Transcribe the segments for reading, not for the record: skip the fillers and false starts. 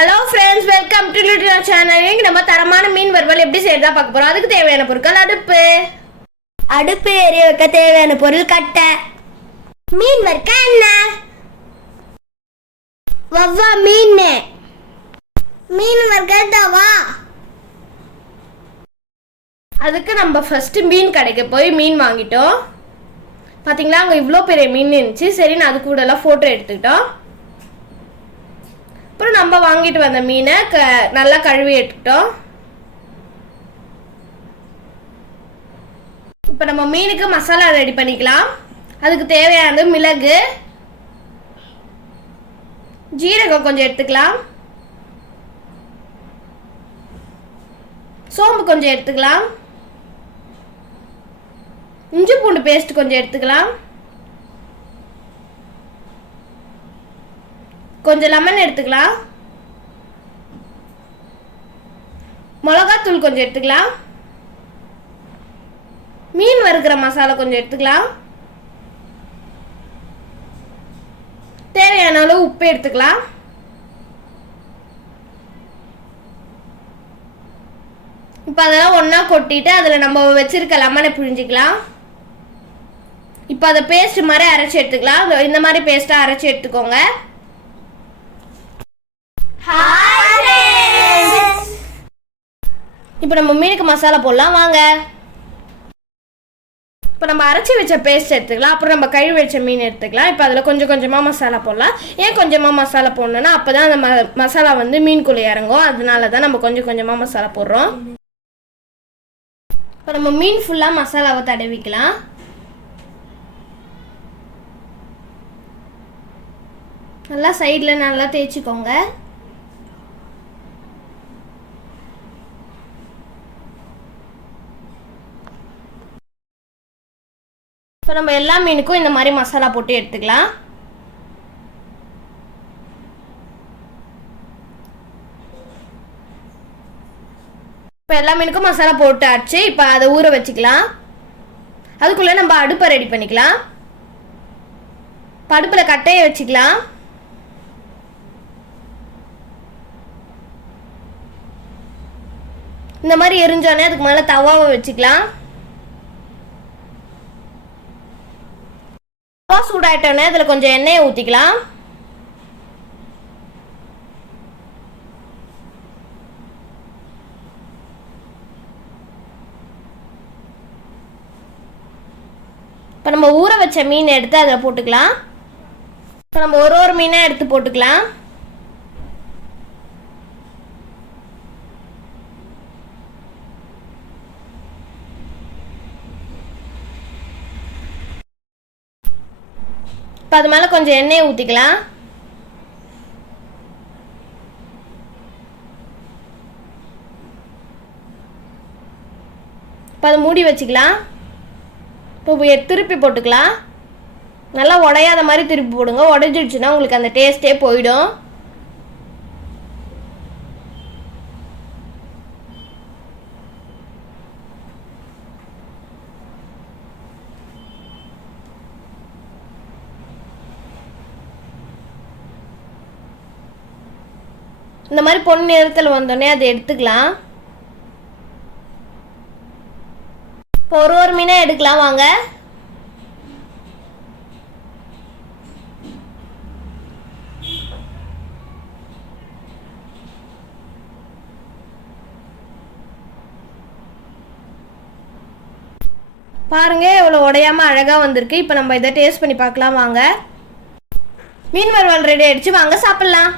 Hello friends, welcome to Little Channel. இன்னைக்கு நம்ம தரமான மீன் வறுவல் எப்படி செய்யறதா பார்க்க போறோம். அதுக்கு தேவையான பொருட்கள் அடுப்பு எரிய வைக்க தேவையான பொருள் கட்டை. மீன் வறுக்க எண்ணெய். வவ்வா மீன் வறுக்க தவா. அதுக்கு நம்ம ஃபர்ஸ்ட் மீன் கடைக்கு போய் மீன் வாங்கிட்டோம். பாத்தீங்களா அங்க இவ்ளோ பெரிய மீன் இருந்துச்சு. சரி நான் அது கூட எல்லாம் போட்டோ எடுத்துக்கிட்டோம். அப்புறம் நம்ம வாங்கிட்டு வந்த மீனை நல்லா கழுவி எடுத்துட்டோம். இப்போ நம்ம மீனுக்கு மசாலா ரெடி பண்ணிக்கலாம். அதுக்கு தேவையானது மிளகு, ஜீரகம் கொஞ்சம் எடுத்துக்கலாம், சோம்பு கொஞ்சம் எடுத்துக்கலாம், இஞ்சி பூண்டு பேஸ்ட் கொஞ்சம் எடுத்துக்கலாம், கொஞ்சம் லெமன் எடுத்துக்கலாம், மிளகாத்தூள் கொஞ்சம் எடுத்துக்கலாம், மீன் வறுக்கிற மசாலா கொஞ்சம் எடுத்துக்கலாம், தேவையான அளவு உப்பு எடுத்துக்கலாம். இப்போ அதெல்லாம் ஒன்றா கொட்டிட்டு அதில் நம்ம வச்சிருக்க லெமனை புழிஞ்சிக்கலாம். இப்போ அதை பேஸ்ட் மாதிரி அரைச்சி எடுத்துக்கலாம். இந்த மாதிரி பேஸ்ட்டாக அரைச்சி எடுத்துக்கோங்க. இப்போ நம்ம மீனுக்கு மசாலா போடலாம் வாங்க. இப்போ நம்ம அரைச்சி வச்ச பேஸ்ட் எடுத்துக்கலாம். அப்புறம் நம்ம கழுவி வச்ச மீன் எடுத்துக்கலாம். இப்போ அதில் கொஞ்சம் கொஞ்சமாக மசாலா போடலாம். ஏன் கொஞ்சமாக மசாலா போடணும்னா அப்போ தான் அந்த மசாலா வந்து மீனுக்குள்ளே இறங்கும். அதனால தான் நம்ம கொஞ்சம் கொஞ்சமாக மசாலா போடுறோம். இப்போ நம்ம மீன் ஃபுல்லாக மசாலாவை தடவிக்கலாம். நல்லா சைடில் நல்லா தேய்ச்சிக்கோங்க. இப்போ நம்ம எல்லா மீனுக்கும் இந்த மாதிரி மசாலா போட்டு எடுத்துக்கலாம். இப்போ எல்லா மீனுக்கும் மசாலா போட்டாச்சு. இப்போ அதை ஊற வச்சுக்கலாம். அதுக்குள்ளே நம்ம அடுப்பை ரெடி பண்ணிக்கலாம். அடுப்பில் கட்டையை வச்சுக்கலாம். இந்த மாதிரி எரிஞ்சோடனே அதுக்கு மேலே தவாவை வச்சுக்கலாம். தவா சூடாயிட்டோடனே அதில் கொஞ்சம் எண்ணெயை ஊற்றிக்கலாம். இப்போ நம்ம ஊற வச்ச மீன் எடுத்து அதில் போட்டுக்கலாம். இப்போ நம்ம ஒரு மீனை எடுத்து போட்டுக்கலாம். இப்போ அது மேலே கொஞ்சம் எண்ணெயை ஊற்றிக்கலாம். இப்போ அதை மூடி வச்சுக்கலாம். இப்போ திருப்பி போட்டுக்கலாம். நல்லா உடையாத மாதிரி திருப்பி போடுங்க. உடைஞ்சிடுச்சுன்னா உங்களுக்கு அந்த டேஸ்ட்டே போயிடும். இந்த மாதிரி பொன் நிறத்தில் வந்தோடனே அதை எடுத்துக்கலாம். இப்போ ஒரு மீனை எடுக்கலாம் வாங்க. பாருங்க எவ்வளோ உடையாம அழகா வந்திருக்கு. இப்போ நம்ம இதை டேஸ்ட் பண்ணி பார்க்கலாம் வாங்க. மீன் வறுவல் ரெடி ஆயிடுச்சு, வாங்க சாப்பிடலாம்.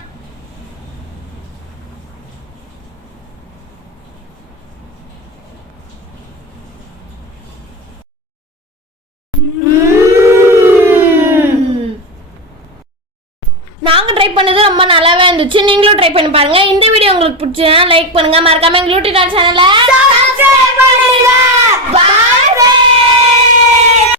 நாங்கள் ட்ரை பண்ணது ரொம்ப நல்லாவே இருந்துச்சு. நீங்களும் ட்ரை பண்ணி பாருங்க. இந்த வீடியோ உங்களுக்கு பிடிச்சதுன்னா லைக் பண்ணுங்க. மறக்காம எங்க யூடியூப் சேனலை சப்ஸ்கிரைப் பண்ணுங்க. பை.